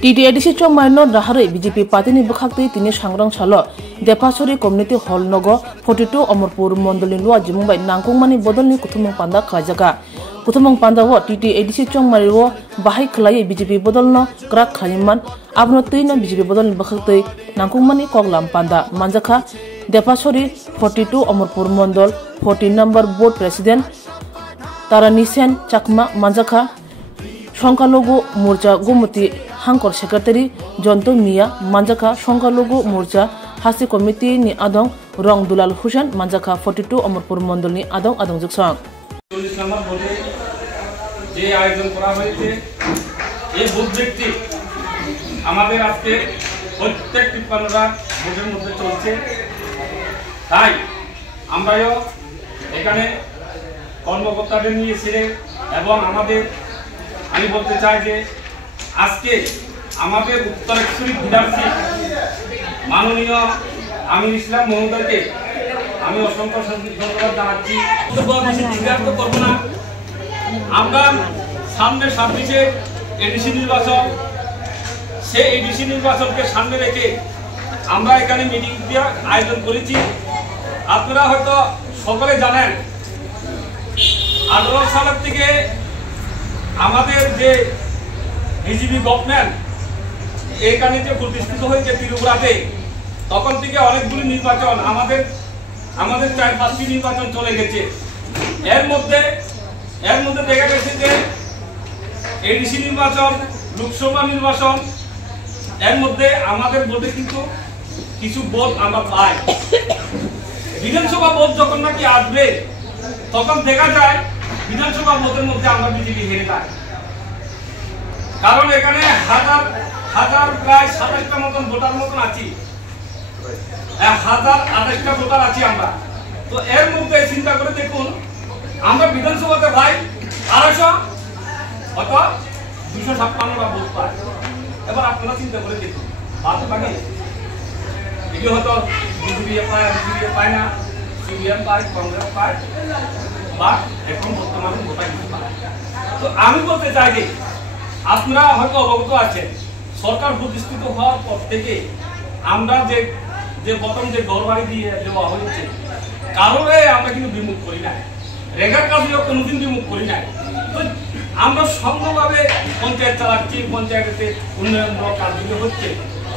TTADC chong maino rahare BJP party ni bukhakti tini sangrang chalo Depasori community hall nogo 42 Amorpur mondoli lua jimumbai nangkungmani bodolni kuthumong panda khajaga kuthumong panda wo TTADC chong mariwo bahai khlai BJP bodolno krak khaiman abno tuina BJP bodolni bukhakti nangkungmani koglam panda manjakha Depasori 42 Amorpur mondol 14 number board president Taranisen Chakma manjakha Shongkalogo Morcha Gumuti Hankor Secretary Jonto Mia Manjaka Shongkalogo Morcha Hasi Committee ni Adong Rong Dulal Hushan Manjaka 42 Amorpur Mondol ni Adong Juksang যে আয়োজন করা হয়েছে এই vote ব্যক্তি আমাদের আজকে প্রত্যেকটি পানরা ভোটের মধ্যে চলছে তাই আমরাও এখানে কর্মকর্তাদের নিয়ে ছেড়ে এবং আমাদের আমি বলতে চাই যে আজকে আমাদের উত্তরেশ্বরী বিধানসভা মাননীয় আমির ইসলাম মহোদয়কে আমি অসংখ্য ধন্যবাদ জানাচ্ছি। বেশি দীর্ঘায়িত করব না, আমরা সামনে 26-এ এডিসি নির্বাচন, সেই এডিসি নির্বাচনকে সামনে রেখে আমরা এখানে মিটিং আয়োজন করেছি। আপনারা হয়তো সকলে জানেন 18 সালের থেকে আমাদের যে বিজেপি গভর্নমেন্ট এখানে যে প্রতিষ্ঠিত হয়েছে ত্রিপুরাতে, তখন থেকে অনেকগুলি নির্বাচন আমাদের 4-5টি নির্বাচন চলে গেছে। এর মধ্যে দেখা গেছে যে এডিসি নির্বাচন, লোকসভা নির্বাচন, এর মধ্যে আমাদের ভোটে কিন্তু কিছু ভোট আমরা পাই। বিধানসভা ভোট যখন নাকি আসবে তখন দেখা যায় বিধানসভা ভোটের মধ্যে আমরা বিজেপি হেরে যাই, কারণ এখানে হাজার প্রায় 27টা মতন ভোটার মতন আছি, 1028টা ভোটার আছি আমরা। তো এর মধ্যে চিন্তা করে দেখুন, আমরা বিধানসভাতে ভাই 1200 অথবা 256টা ভোট পাই। এবার আপনারা চিন্তা করে দেখুন, বাদ বাকি এগুলো হয়তো বিজেপি পায় না, সিপিএম পায়, কংগ্রেস পায়, বা এখন বর্তমানে ভোটার পায়। তো আমি বলতে চাই যে আপনারা হয়তো অবগত আছেন, সরকার প্রতিষ্ঠিত হওয়ার পর থেকে আমরা যে প্রথম যে ঘরবাড়ি দিয়ে দেওয়া হয়েছে, কারণে আমরা কিন্তু বিমুখ করি না, রেগার কাজেও কোনোদিন বিমুখ করি না। তো আমরা সম্পূর্ণভাবে পঞ্চায়েত চালাচ্ছি, পঞ্চায়েতে উন্নয়নমূলক কাজগুলো হচ্ছে,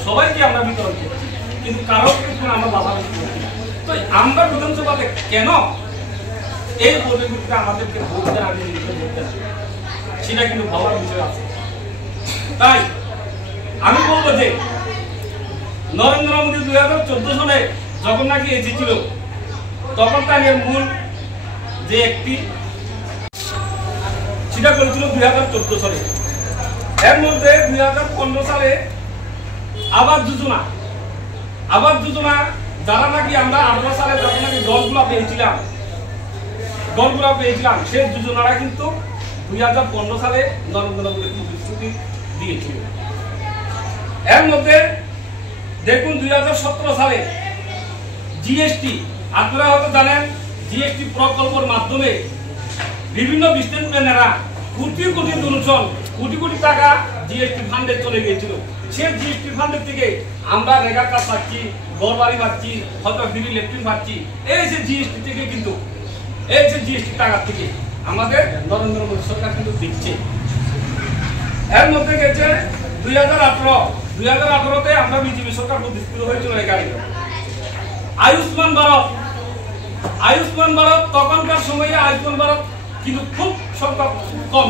সবাইকে আমরা বিতরণ করছি, কিন্তু কারো কিন্তু আমরা বাধা করছি না। তো আমরা বিধানসভাতে কেন এই পদ্ধতিতে আমাদেরকে ভোট দেন, আগে করতে না, সেটা কিন্তু ভাবার বিষয় আছে। তাই আমি বলবো যে নরেন্দ্র মোদী 2014 সালে যখন নাকি এসেছিল, তখন তার মূল যে একটি সেটা করেছিল 2014 সালে। এর মধ্যে 2015 সালে আবাস যোজনা যারা নাকি আমরা 18 সালে যখন নাকি দলগুলো পেয়েছিলাম, সেই যোজনাটা কিন্তু 2015 সালে নরেন্দ্র মোদী প্রতিশ্রুতি দিয়েছিল। এর মধ্যে দেখুন 2017 সালে জিএসটি, আপনারা হয়তো জানেন, জিএসটি প্রকল্পের মাধ্যমে বিভিন্ন বিজনেসম্যানেরা কোটি কোটি টাকা জিএসটি ফান্ডে চলে গিয়েছিল। সেই জিএসটি ফান্ডের থেকে আমরা রেগার কাজ পাচ্ছি, ঘর বাড়ি পাচ্ছি, হয়তো ফ্রি ল্যাট্রিন পাচ্ছি। এই যে জিএসটি থেকে কিন্তু এই যে জিএসটি টাকা থেকে আমাদের নরেন্দ্র মোদী সরকার কিন্তু দিচ্ছে। এর মধ্যে গেছে 2018-তে আমরা বিজেপি সরকার প্রতিষ্ঠিত হয়েছিল এখানে। আয়ুষ্মান ভারত তখনকার সময়ে আয়ুষ্মান ভারত কিন্তু খুব সংখ্যা কম।